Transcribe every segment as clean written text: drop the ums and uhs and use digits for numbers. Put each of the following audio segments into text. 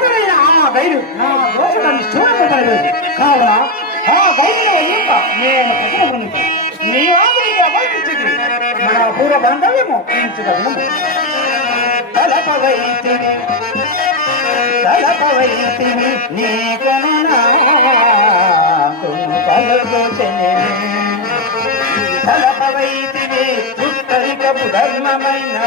దుర్మార్గుడైన ఆ గైడు నా దోషాన్ని చూడబడలేదు కావున ఆ గైడులో యొక్క నేను పట్టణమునికి నీ ఆదరికి అభయించింది మన పూర్వ బాంధవ్యము పెంచుగలను తలపవైతిని నీ కొననా కలుగుచనే తలపవైతిని ఉత్తరికపు ధర్మమైన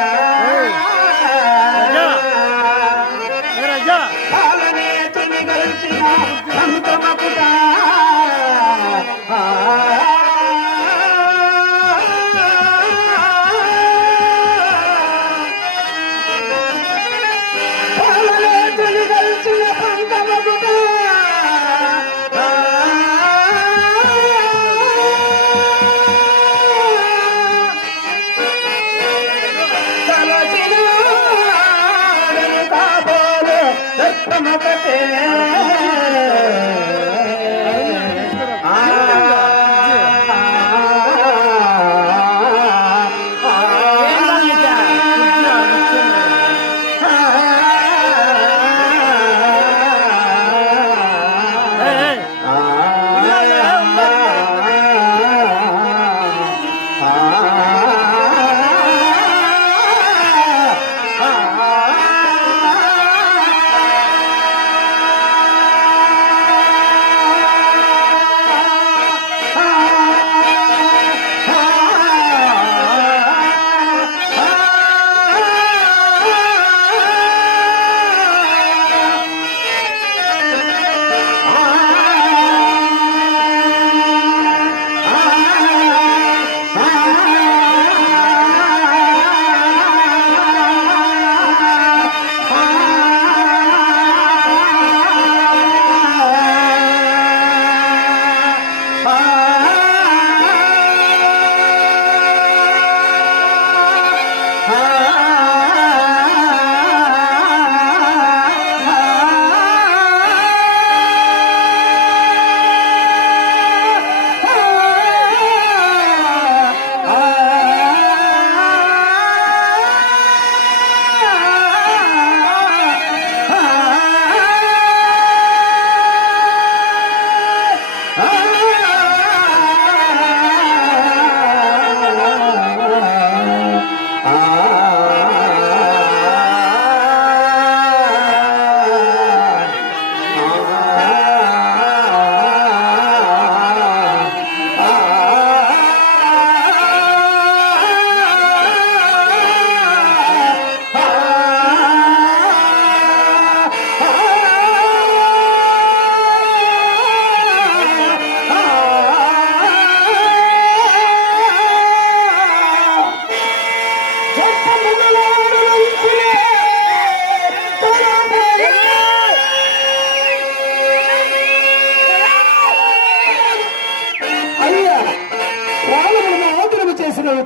పాలనే తుని గలిచిన సంతమకుట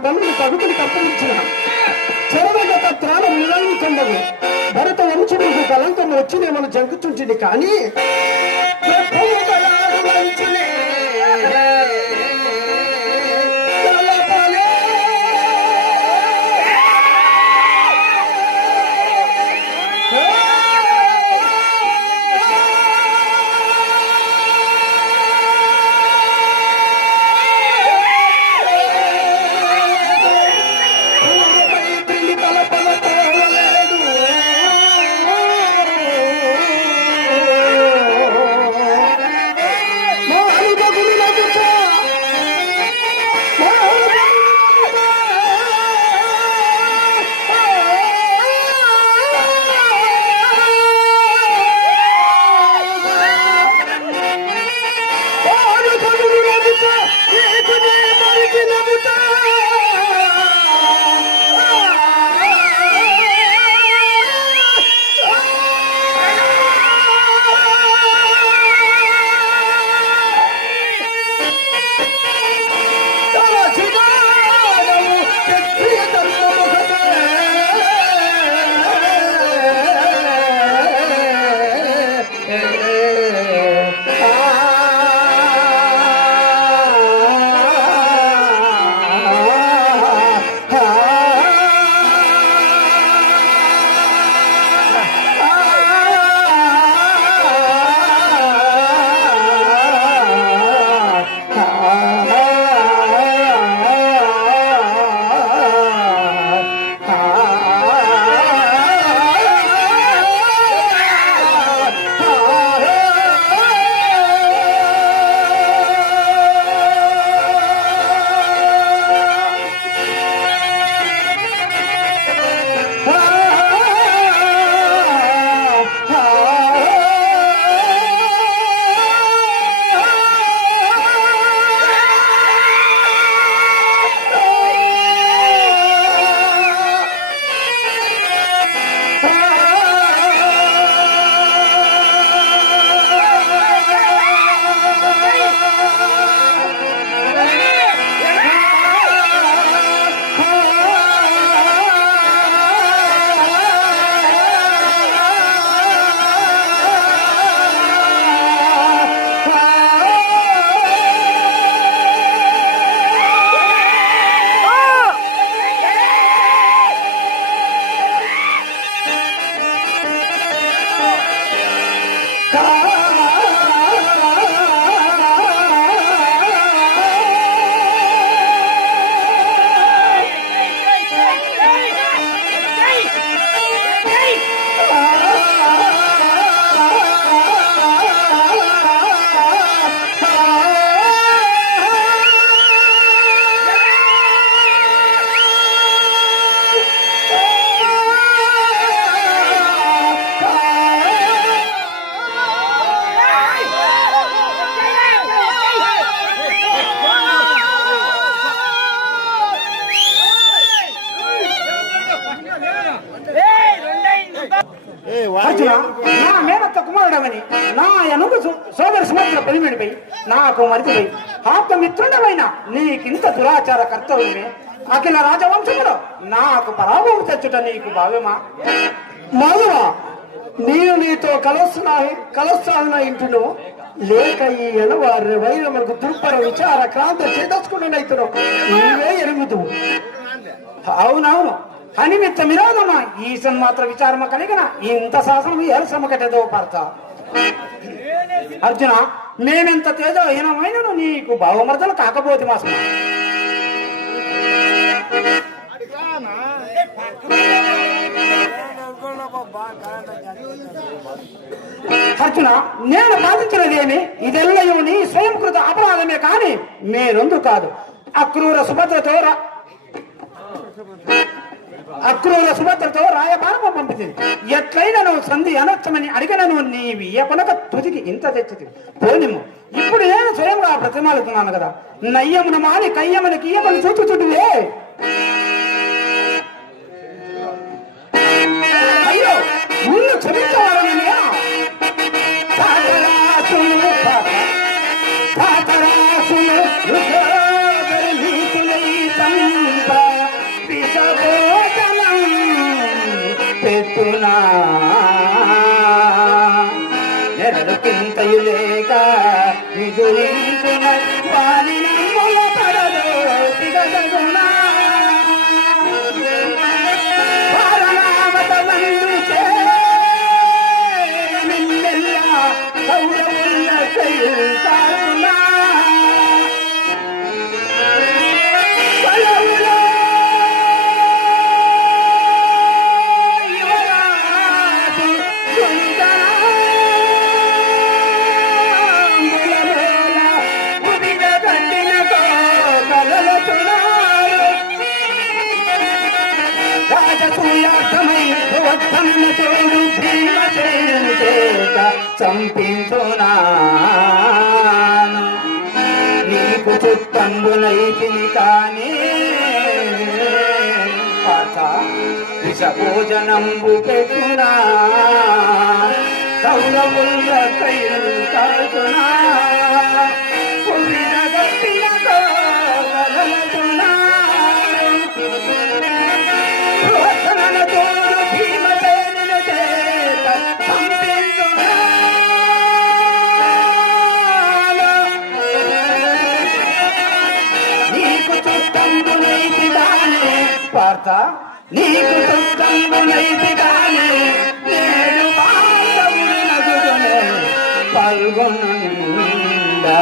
పనులు పగుతులు కప్పగించిన చెరవగత త్రాణం నిలని కండవు భరత వంశుడికి కలంకం వచ్చినేమని జంకుచుంచింది కానీ మేనత్త కుమారుడమని నా ఎనుగు సోదర సుమంత్ర పెరిమిడిపై నాకు మరిచిపోయి ఆత్మమిత్రుడమైన నీకింత దురాచార కర్తవ్యమే అఖిల రాజవంశములో నాకు పరాభవం తెచ్చుట నీకు భావ్యమా? మాధవా, నేను నీతో కలస్తాన ఇంటును లేక ఈ ఎనవారి వైరములకు దుర్పర విచార క్రాంత చేదచ్చుకున్నైతును నీవే ఎరుగుదు. అవునవును, అనిమిత్త విరోధమ ఈశన్ మాత్ర విచారమ కలిగిన ఇంత శాసనం ఏలసమకటేదో పడత. అర్జున, మేమెంత తేజహీనమైనను నీకు భావమర్దలు కాకపోతే మాసం. అర్జున, నేను బాధించినదేమి ఇదెల్లయూ నీ స్వయంకృత అపరాధమే కాని మేరొందు కాదు. అక్రూర సుభద్రతో రాయబారము పంపింది. ఎట్లయినా నువ్వు సంధి అనర్థమని అడిగినను నీవి కొనక తుదికి ఇంత తెచ్చింది. పోనిము, ఇప్పుడు నేను స్వయంగా ప్రతిమాలుతున్నాను కదా. నయ్యమున మాని కయ్యమని కీయమని చూచుచుంటివే. అయ్యో, ముందు క్షమించవాలని నేను పెట్టునా నెరడుకింతయు లేక మిగులించిన వారి నమ్ముల పడదు తిగదగునా వారణామత వందుచే నిన్నెల్లా కౌరవుల కైతారునా చంపించునా నీకు చుట్టంబునైతిని కానీ విషభోజనంబు పెట్టునా కౌరవుల కైలు కాచునా పార్త నీకు చుట్టంబునైతి గాని నేను బాలవుడు నగునే పాల్గొనుండా.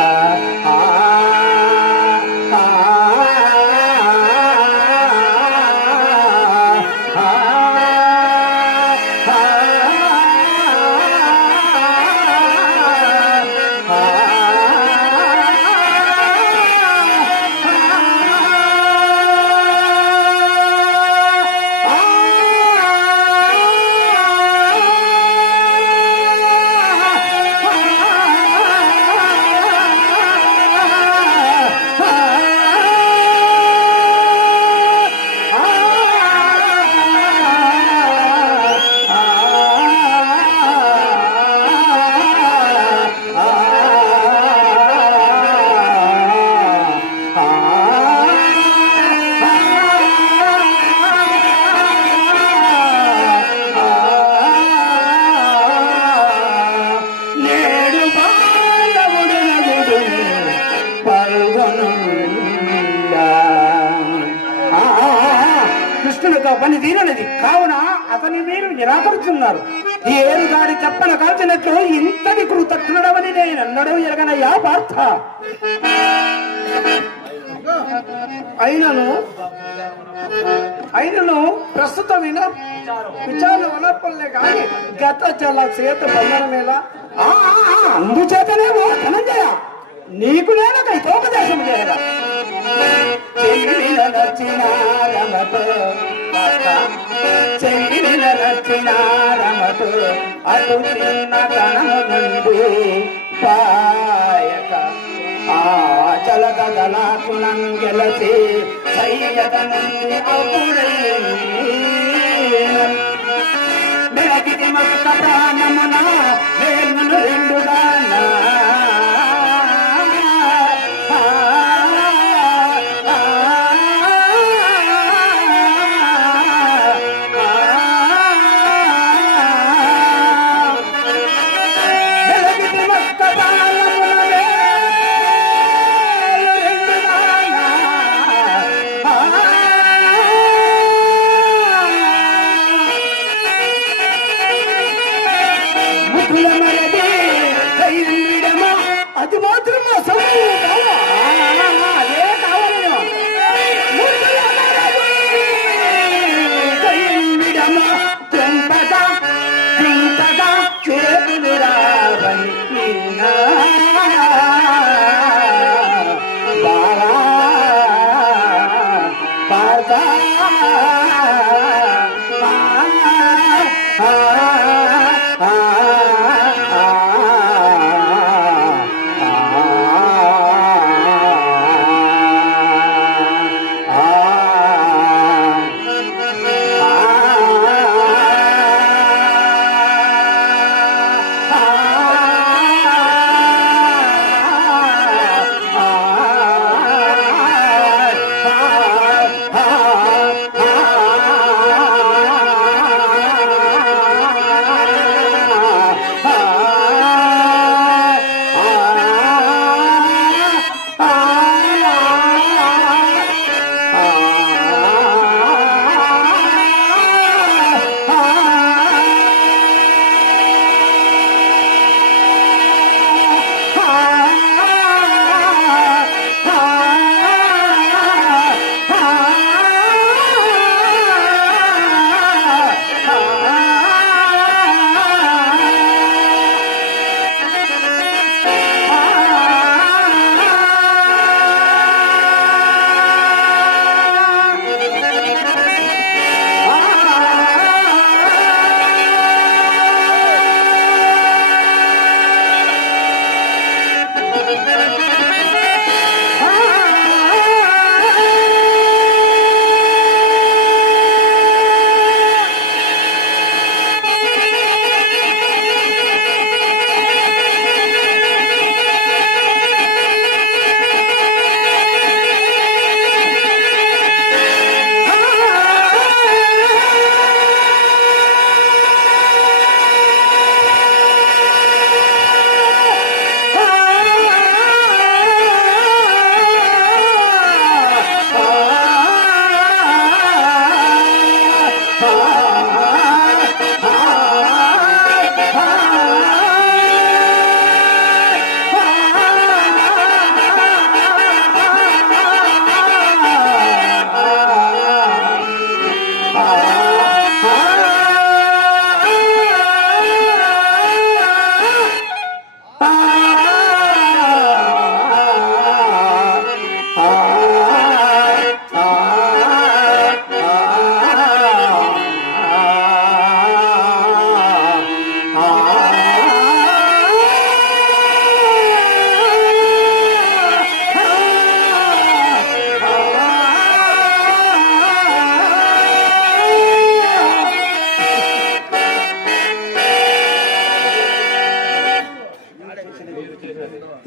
పని తీరనిది కావున అతని మీరు నిరాకరిస్తున్నారు. ఈ ఏరుగాడి చెప్పన కాల్చినట్లు ఇంతటి కృతజ్ఞుడవని నేను అన్నడూ ఎరగనయ్యా పార్థ. అయినను ప్రస్తుత విచారణ వనపల్లె కానీ గత జల చేత బంధనమేలా. అందుచేతనేమో ధనంజయ నీకు నేను ఉపదేశం చేయగా చెయ్యినరచినారమతో అటు చిన్న తనము నుండి పాయక ఆ జలగలాకులను గెలచి సయ్యద నుండి అప్పుడే వెలగిది మొక్క ప్రాణమున వేలును రెండుగానా అది మాత్రం అదే కావాలి తుంపగా తుంపగా చేతులు రావనికినా బావా పార్దా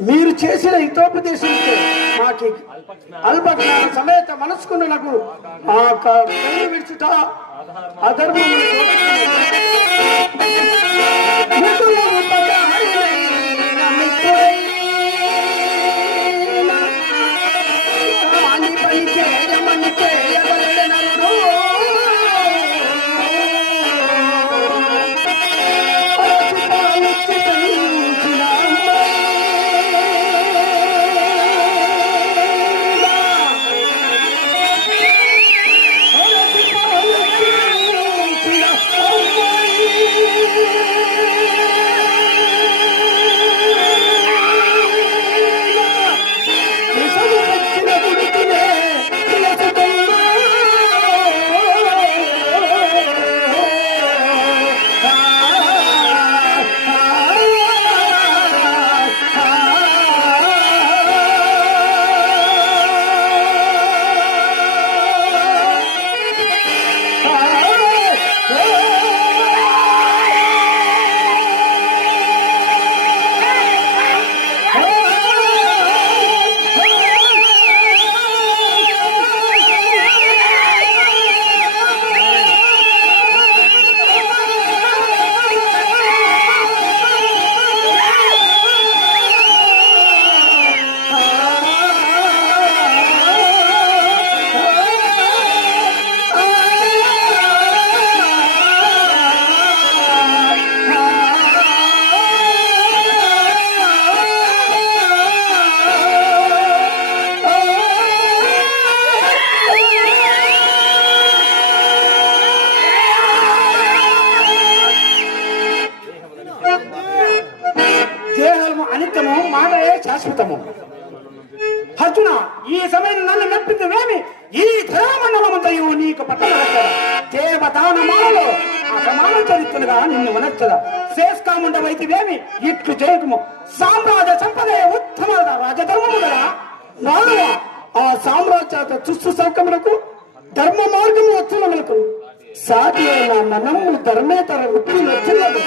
మీరు చేసిన హితోపదేశంతో మాకి అల్పజ్ఞాన సమేత మనస్కున్నకు ఆ కన్ను విడుచుట అధర్మమును అనిత్యము, మాటయే శాశ్వతము. అర్జున, ఈ సమయం నన్ను మెప్పిందివేమి? ఈ ధరామండలమంతయు నీకు పట్టవచ్చద. దేవదానమాలలో అసమాన చరిత్రగా నిన్ను వనచ్చద. శ్రేష్ఠాముండవైతివేమి? ఇట్లు చేయకము. సామ్రాజ్య సంపదే ఉత్తమ రాజధర్మము కదా. రాఘవ, ఆ సామ్రాజ్యాత చుస్సు సౌకములకు ధర్మ మార్గము వచ్చునములకు సాటి అయిన మనము ధర్మేతర వృత్తి వచ్చినది.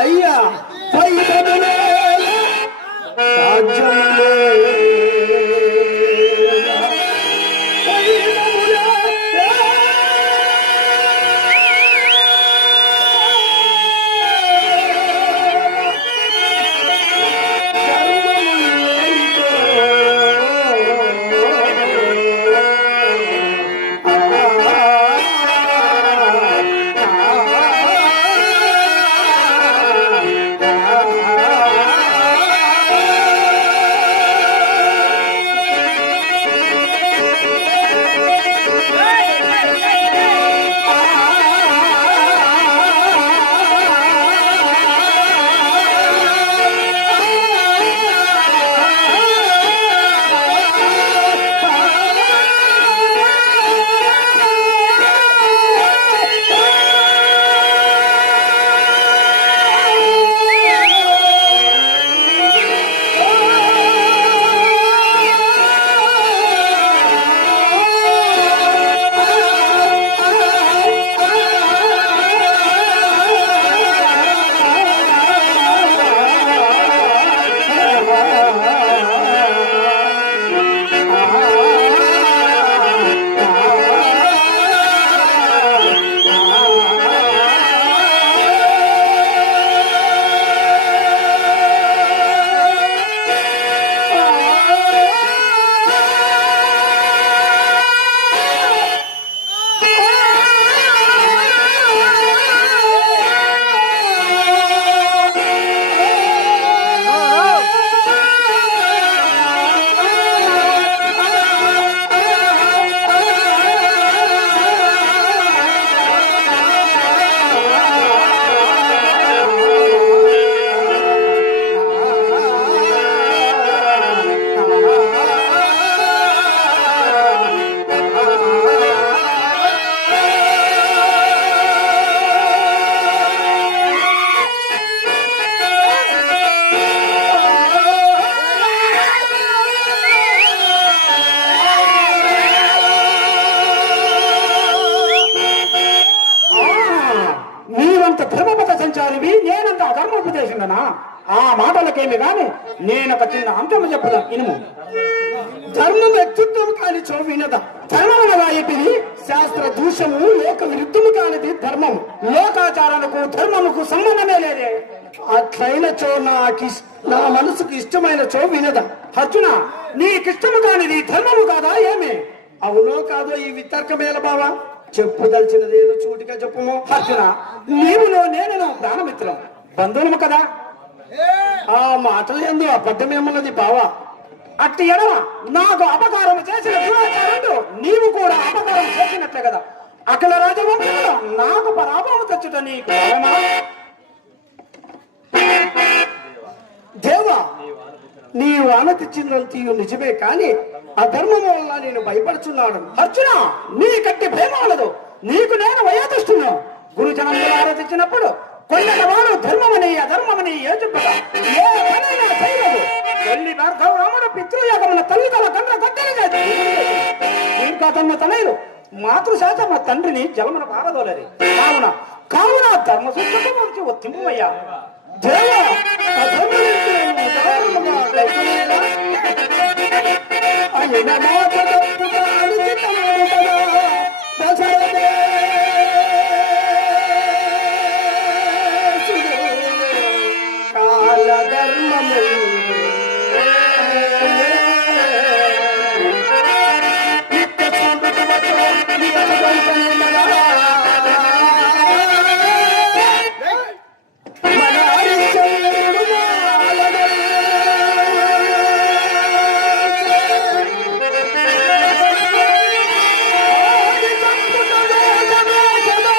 అయ్యా చేసిందనా? ఆ మాటలకేమి గాని నేను ఒక చిన్న అంశము చెప్పుదా ఇనుము. ధర్మం వ్యక్తిత్వం కానిచో వినద. ధర్మమునగా ఇపిది శాస్త్ర దూషము లోక విరుద్ధము కానిది ధర్మము. లోకాచారాలకు ధర్మముకు సంబంధమే లేదే. అట్లయినచో నా మనసుకు ఇష్టమైన చో వినద. అర్జున, నీకిష్టము కానిది ధర్మము కాదా ఏమి? అవునో కాదో ఈ వితర్కమేల బావా, చెప్పుదలిచినది ఏదో చూటిగా చెప్పుము. అర్జున, నీవులో నేను ప్రాణమిత్రం, బంధువులము కదా. ఆ మాటలు ఎందు అబద్ధమేమున్నది బావా? అట్టి ఎడవ నాకు అపకారం చేసిన దురాచారుడు నీవు కూడా అపకారం చేసినట్లే కదా. అఖిల రాజవంశంలో నాకు పరాభవం తెచ్చుట నీకు భావమా? దేవా, నీవు ఆనతిచ్చిందంతయు నిజమే కాని అధర్మం వల్ల నేను భయపడుచున్నాను. అర్జున నీ కట్టి ప్రేమ వలదు, నీకు నేను వయోధిష్ఠును. గురుజనంలో ఆరాధించినప్పుడు కొండల వాడు ధర్మమని అధర్మమని ఏ చెప్పట ఏ పనైనా చేయలేదు. తల్లి భార్గవ రాముడు పితృయాగమున తల్లిదల గండ్ర గద్దెలు చేసి ఇంకా తన తనయులు మాతృశాసన తండ్రిని జలమున పారదోలది. కావున ధర్మ సూత్రము గురించి ఒత్తింపుమయ్యా. దేవ, అధర్మములకు నేను ఉదాహరణగా కల్పనగా ఆయన మాట తప్పుట అనుచితమగు కదా దశరథే. కాలధర్మము నిత్య స్మృతిమతో నియమగౌతమునగా మన హరిశ్చంద్రుడు మాలనే. ఆది సంపుట వేదవేదనా.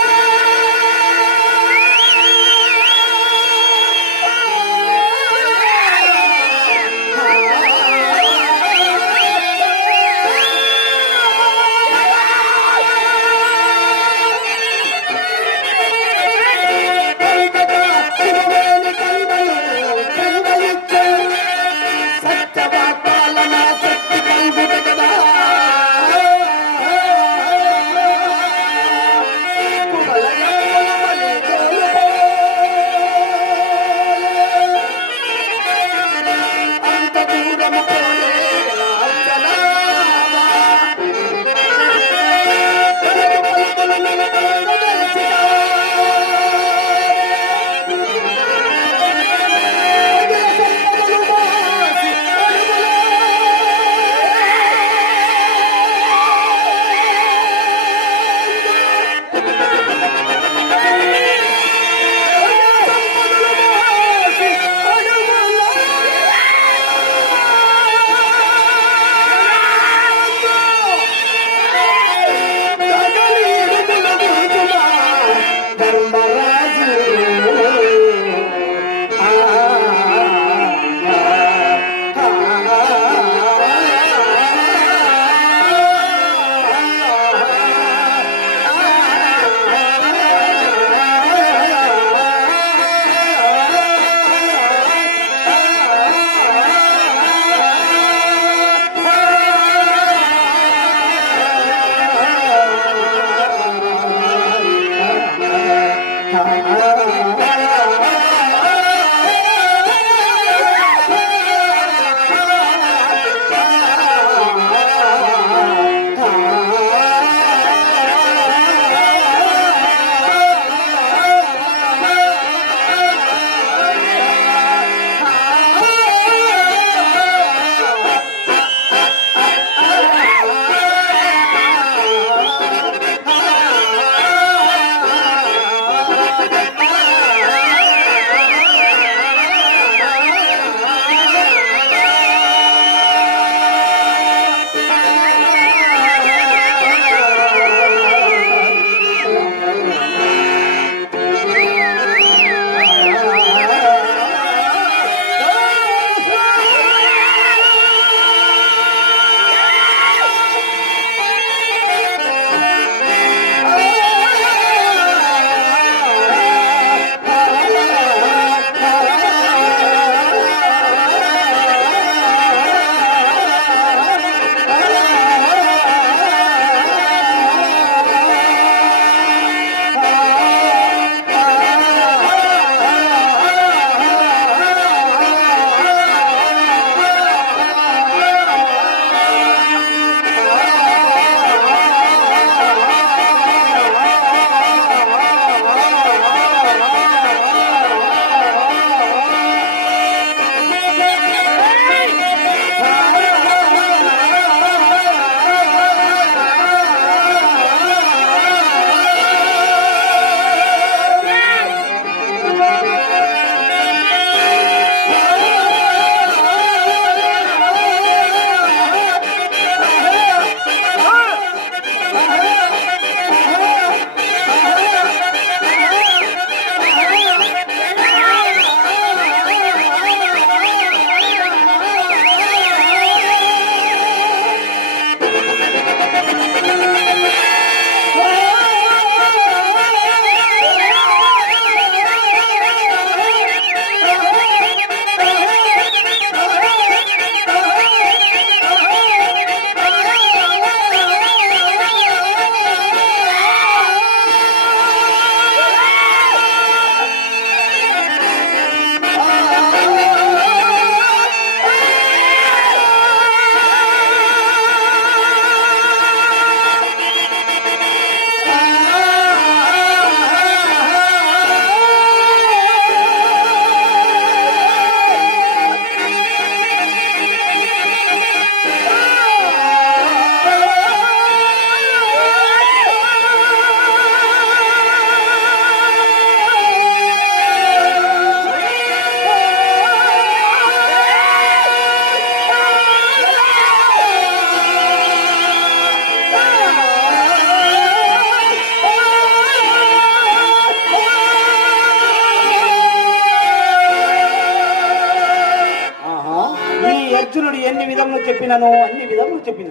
అర్జునుడు ఎన్ని విధములు చెప్పినను అన్ని విధములు చెప్పిన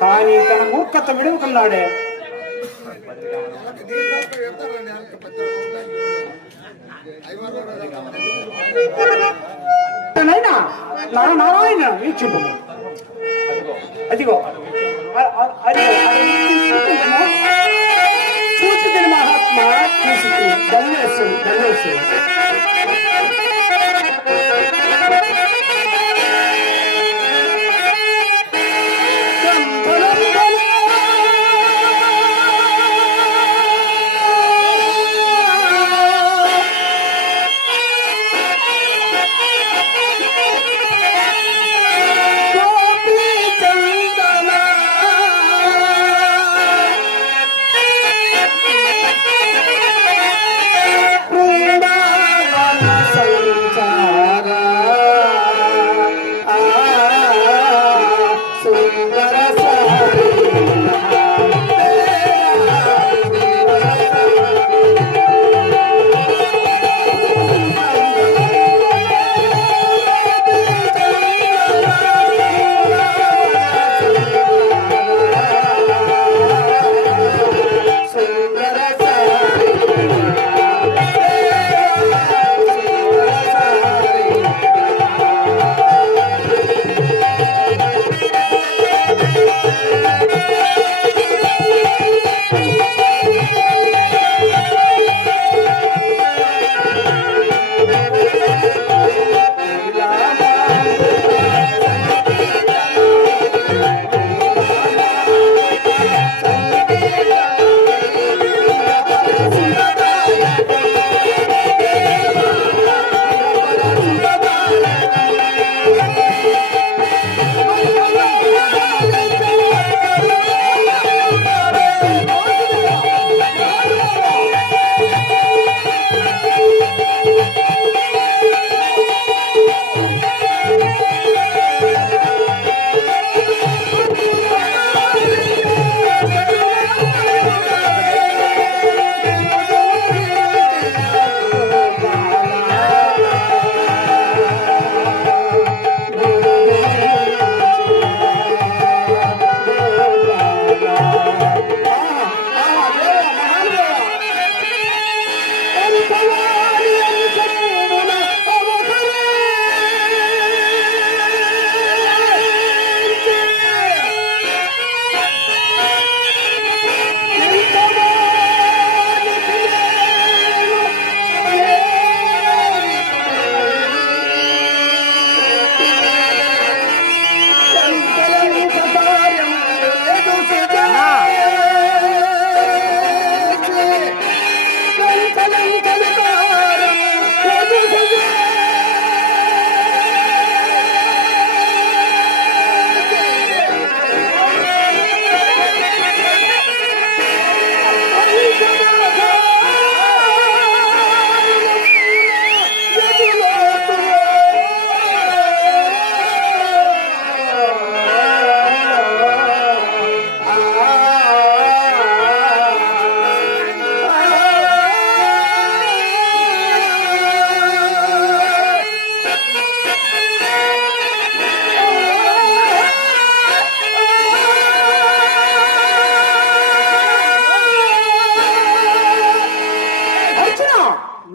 కానీ తన మూర్ఖత విడుకున్నాడే. నారాయణ వీక్షిపు అదిగో చూసి మహాత్మా చూసి ధన్యేశ్వరు ధన్యేశ్వరు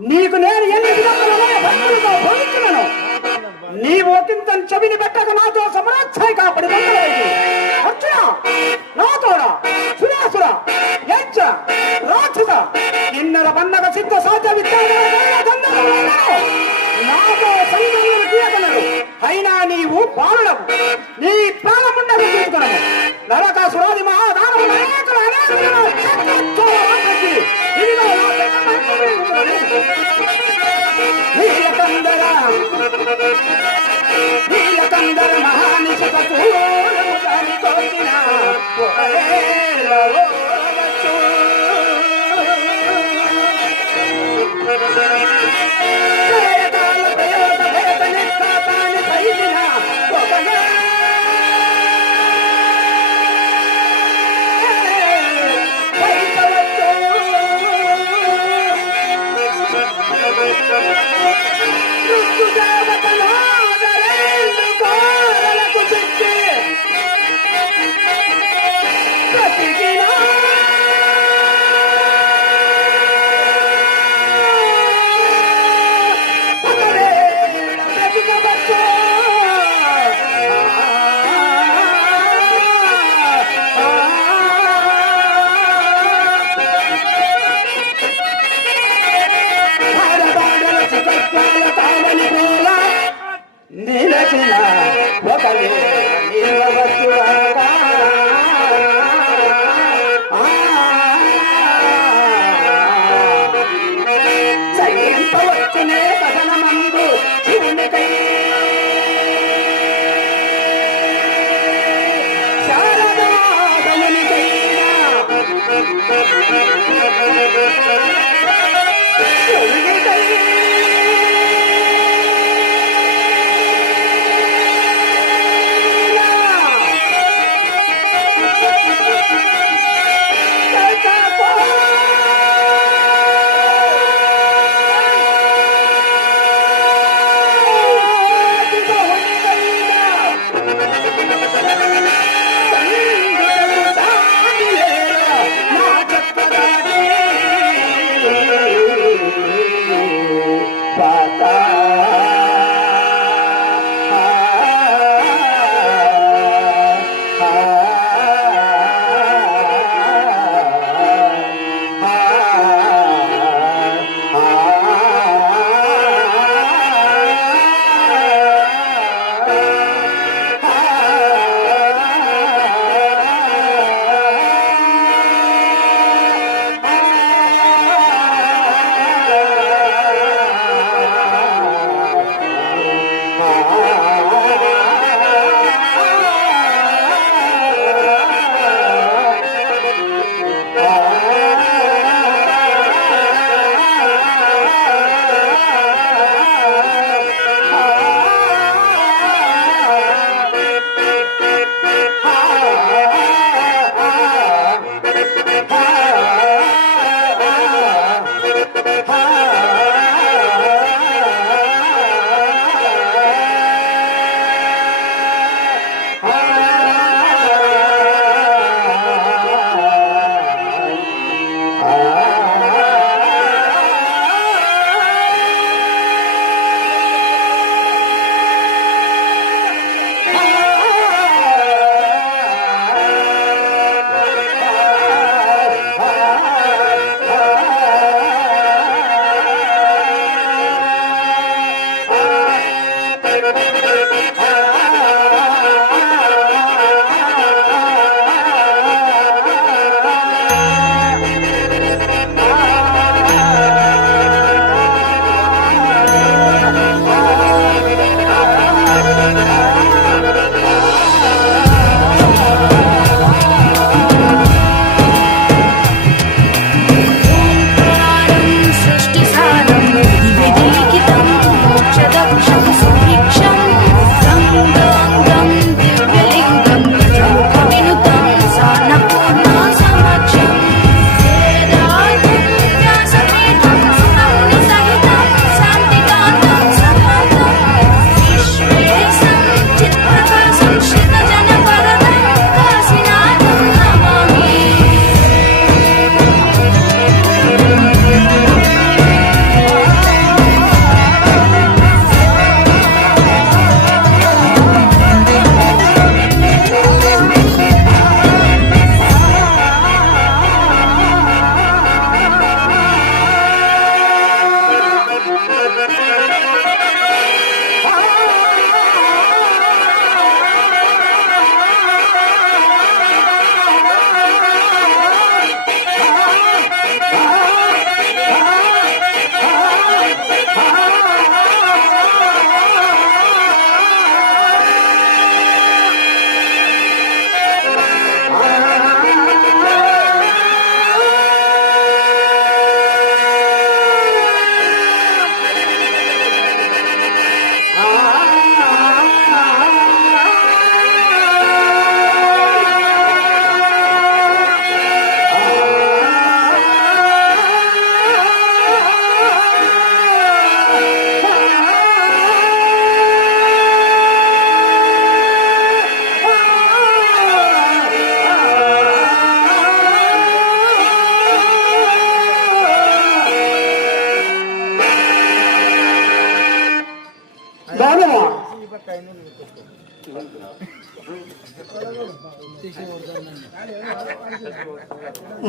నీకు నేను ఎన్ని విధములుగా భవించున్నాను. నీవు ఒకంత చెవిని పెట్టక నాతో సమరాధ్యాయ కాపడి అర్జున నాతోడ సురాసుర యజ్జ రాక్షస కిన్నర పన్నగ సిద్ధ సాధ్య నాతో సంగములు తీయగలరు. అయినా నీవు బాలుడవు, నీ ప్రాణముండకు తీసుకున్నాను. నరకాసురాది మహాదానవ నాయకుల నీలకందర మహానిశకు దేవతనాదరేందు కోరల వచ్చునే కథనమందు శివునికై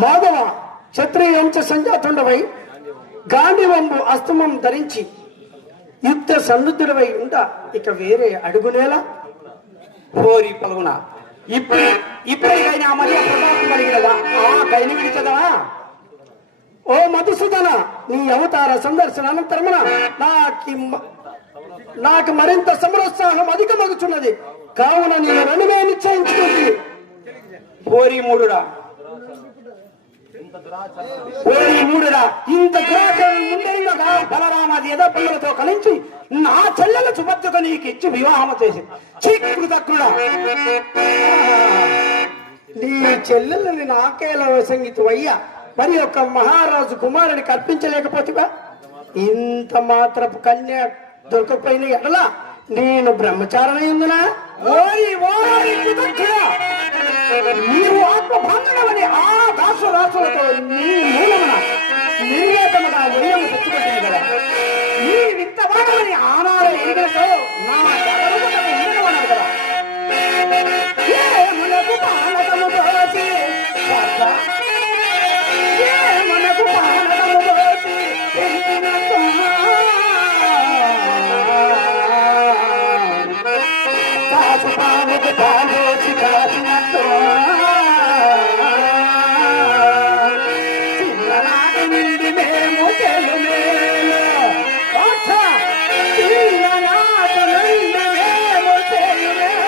మాధవ క్షత్రియంచ సంజాతుండవై గాంధీవంబు అస్తమం ధరించి యుద్ధ సన్నుద్ధుడవై ఉండ ఇక వేరే అడుగునేలా ఓరి పలుగున ఇప్పటికైనా మరి ప్రభావం కలిగినదా ఆ కైని విడిచదా? ఓ మధుసూదన, నీ అవతార సందర్శన అనంతరమున నాకు మరింత సమరోత్సాహం అధికమగుచున్నది. కావున నేను రణమే నిశ్చయించుకుంది. ఓరి మూడుడా ఇంత దురాచారం ముందరిగా బలరామాది ఏదో పిల్లలతో కలిసి నా చెల్లెల సుభద్రత నీకు ఇచ్చి వివాహం చేసి కృతజ్ఞుడా. నీ చెల్లెలని నాకేలా సంగీతం అయ్యా, మరి ఒక మహారాజు కుమారుడికి అర్పించలేకపోతుగా? ఇంత మాత్రపు కన్య దొరకపోయిన ఎడలా నేను బ్రహ్మచారమై ఉందినా? నీవు ఆత్మభంగనమని ఆ దాసు రాసులతో నీ మూలమున నిర్వేదముగా ఉదయం తెచ్చుకుంటుంది కదా. నీ విత్తవాడమని ఆనాడు ఎదుగుతో నా ఉండమన్నారు కదా. మనకు పానకము దోచి మనకు పానకము దోచి దాసు పానకు పాలోచి కాచినట్టు చిన్ననాటి నుండి మేము తెలుమేలు చిన్ననాటి నుండి మేము తెలుమేలు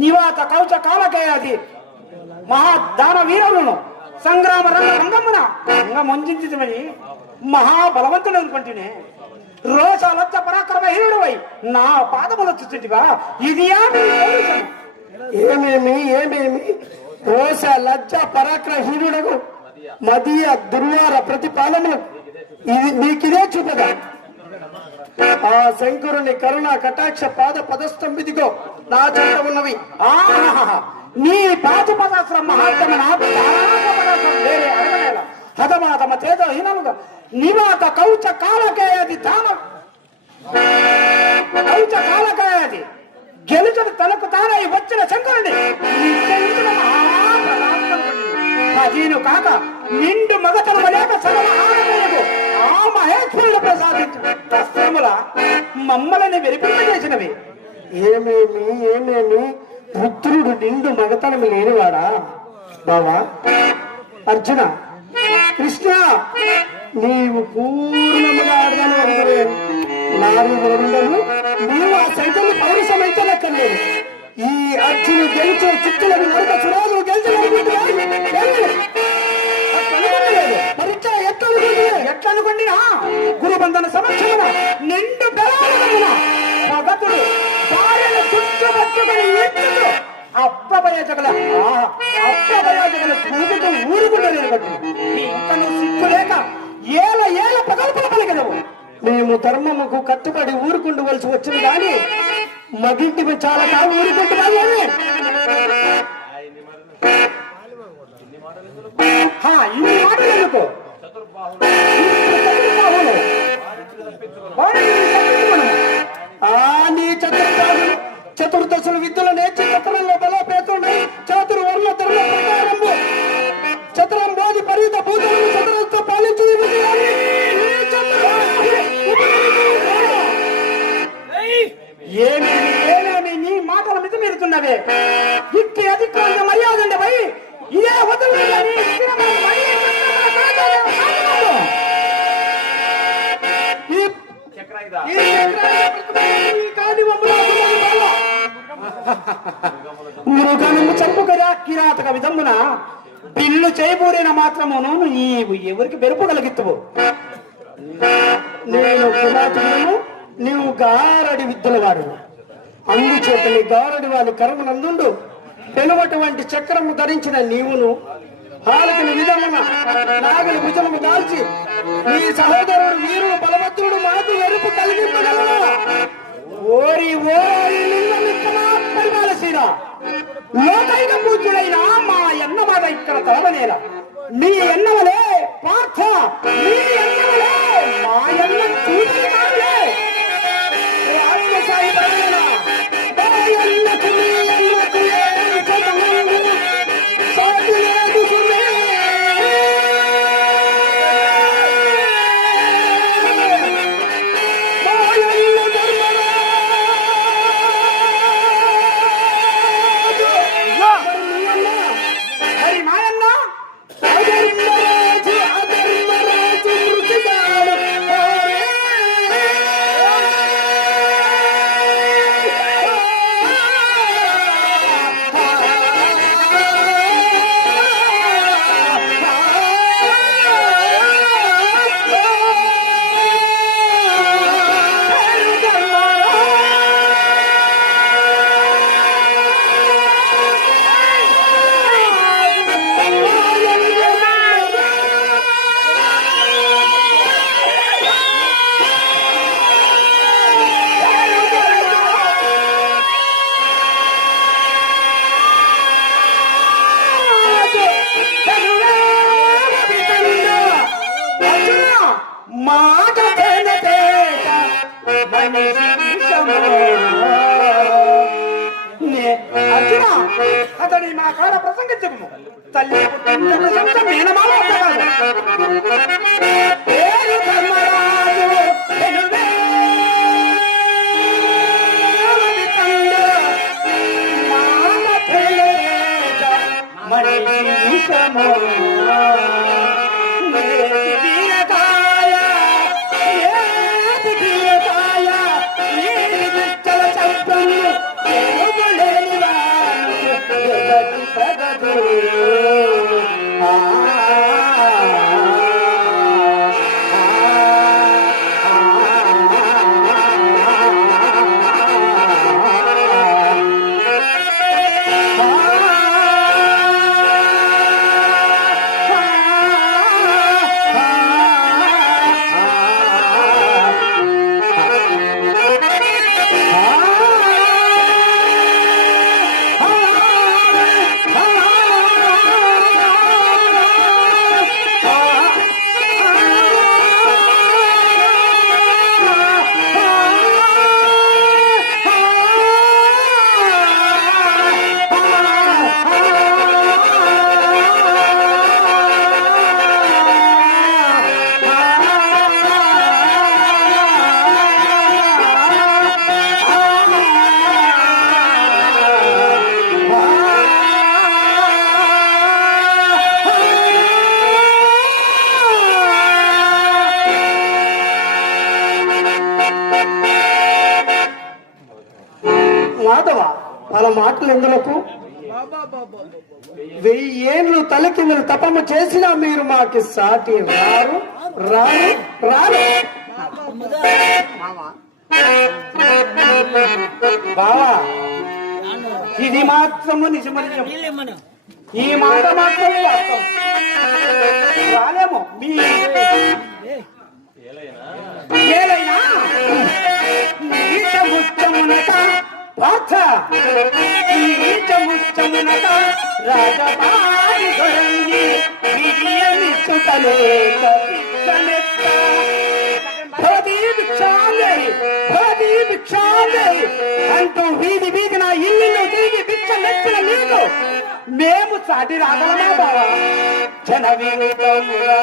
నివాత కవచ కాలకేయాది మహాదాన వీరులను సంగ్రామ రంగమున రంగమంజించిమని మహాబలవంతుడు అనుకుంటేనే రోష లజ్జ పరాక్రమహీనుడవై నా పాదములు చుట్టివా ఇది ఏమేమి రోష లజ్జ పరాక్రమహీనుడకు మదీయ దుర్వార ప్రతిపాదనలు ఇది నీకిదే చూపదా? ఆ శంకరుని కరుణ కటాక్ష పాద పదస్తంభిదిగో నా చెంత ఉన్నవి. నీ పాద పదాస్త్రం మహాత్మ వేరే అడగలేల హతమాతమ తేజహీనముగా నివాత కౌచ కాలకేయది దాన కౌచ కాలకేయది గెలుచుడు తనకు తానై వచ్చిన శంకరుని పదీను కాక నిండు మగతనమ లేక సరళ ఆడవేయకు ఆ మహేశ్వరుడు ప్రసాదించు వస్త్రముల మమ్మల్ని వెలిపింపజేసినవి. ఏమేమి పుత్రుడు నిండు మగతనం లేనివాడా బావా? అర్జున, కృష్ణ, నీవు పూర్ణముగా ఆడదాను అందరూ నాలుగు రెండలు నీవు ఆ సైతం పౌరుషమైతే లెక్కలేదు. ఈ అర్జును గెలిచే చిత్తులను నరక సురాజు ఎట్లనుకోండి గురుబంధన సమక్షమున నిండు బెలాలమున భగతుడు భార్యను చుట్టుపట్టుకుని ఎత్తుతూ అప్పభయజగల పూజతో ఊరుకుంటూ ఇంకను సిగ్గు లేక ఏల ప్రగల్పన పలికదవు. మేము ధర్మముకు కట్టుబడి ఊరుకుండవలసి వచ్చింది కానీ మగింటి చాలా కాలం ఊరుకుంటున్నాను. ఇన్ని మాటలు ఎందుకు? నీ చతుర్దశుల విద్యలు నేర్చి చతురంలో బలోపేతున్నాయి. చాతుర్వర్ణ ధర్మ ప్రకారము చతురం బోధి పరిత భూతులను చతురంతో పాలించి ఏమేమి నీ మాటల మీద మీరుతున్నవే. ఇట్టి అధికారుల మర్యాద ఉండే భయ్ ఇదే వదలు. మృగము చంపుకరా కిరాతక విధమున బిల్లు చేయబోరిన మాత్రమును నీవు ఎవరికి బెరుపు కలిగిత్తవు. నేను కుమార్తెను, నీవు గారడి విద్యల వాడు. అందుచేత నీ గారడి వారి కర్మనందుండు పెనువటువంటి చక్రము ధరించిన నీవును హాలకిన విధమున నాగలి భుజము దాల్చి నీ సహోదరుడు వీరుడు బలభద్రుడు మాకు ఎరుపు కలిగింపగలరా? ఓరి పరిమాలసీన లోకైన పూజ్యుడైన మా ఎన్న మాట ఇక్కడ తలవనేల నీ ఎన్నవలే పార్థ, నీ ఎన్నవలే మా ఎన్న చూసి కాదులే. ఆత్మసాయి పరమేన ఎన్నకు నీ ఎన్నకు సాటి లేదు సుమే. మాట అర్జున, అతని మా కాడ ప్రసంగించము. తల్లి మేనమాల పేరు ధర్మరాజు మన మాటలు ఎందులకు? 1000 ఏళ్ళు తలకిందులు తపము చేసినా మీరు మాకి సాటి రారు రారు రారు. బావా ఇది మాత్రము నిజమని ఈ మాట మాత్రమే వాస్తవం. రాలేమో మీ ఏలైనా నీచముచ్చమునక పార్థ నీచముచ్చమునక రాజపాడి దొరంగి విజయమిచ్చుటలేక భిక్షమెత్త అంటూ వీధి వీధి నా ఇల్లు తిరిగి భిక్ష మెచ్చిన మీకు మేము సాటి రాగలమా బావా? జన విరుద్ధమురా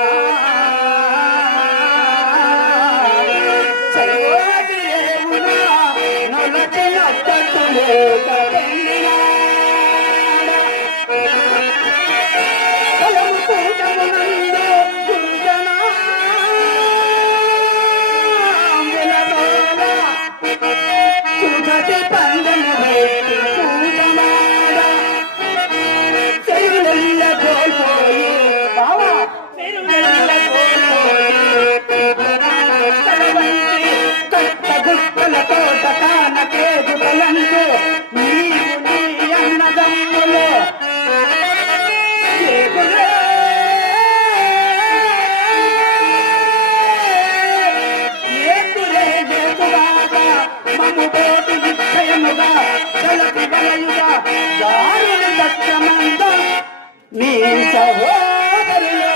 మీ సహోదరులు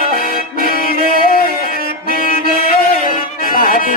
మీరే మీరే సాటి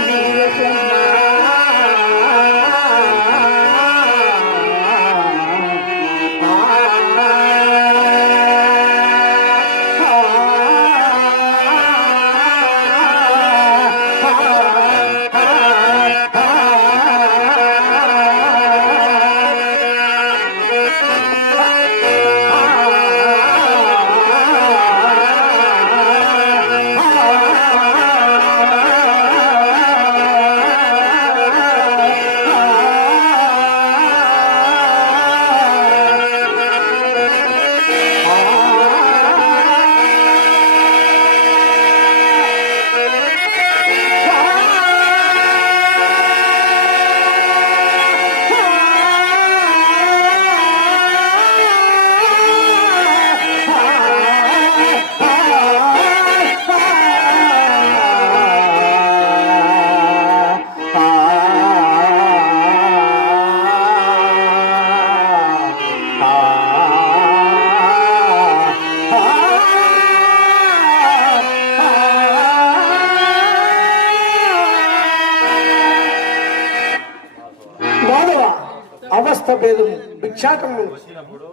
అవస్థ భేదము భిక్షాటము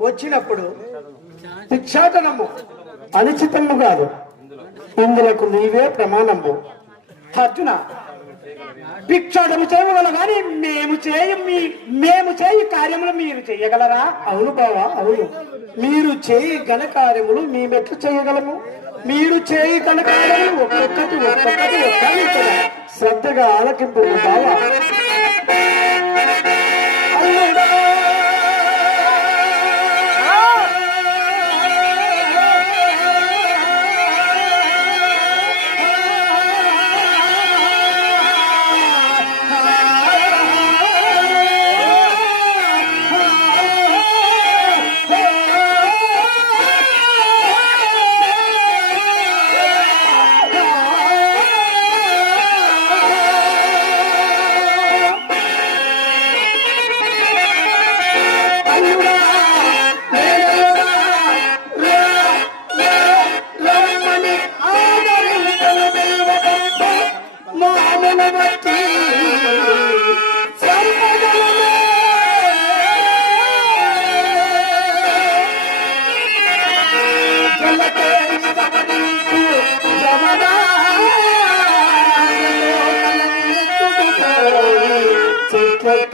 వచ్చినప్పుడు భిక్షాటనము అనుచితము కాదు, ఇందులకు నీవే ప్రమాణము. అర్జున భిక్షాటము చేయగల కానీ మేము చేయి కార్యములు మీరు చేయగలరా? అవును బావా, అవును. మీరు చేయి ఘనకార్యములు మేమెట్లు చేయగలము? మీరు చేయి ఘనకార్యములు ఒక్కొక్కటి శ్రద్ధగా ఆలకింపు బావా. చెట్ల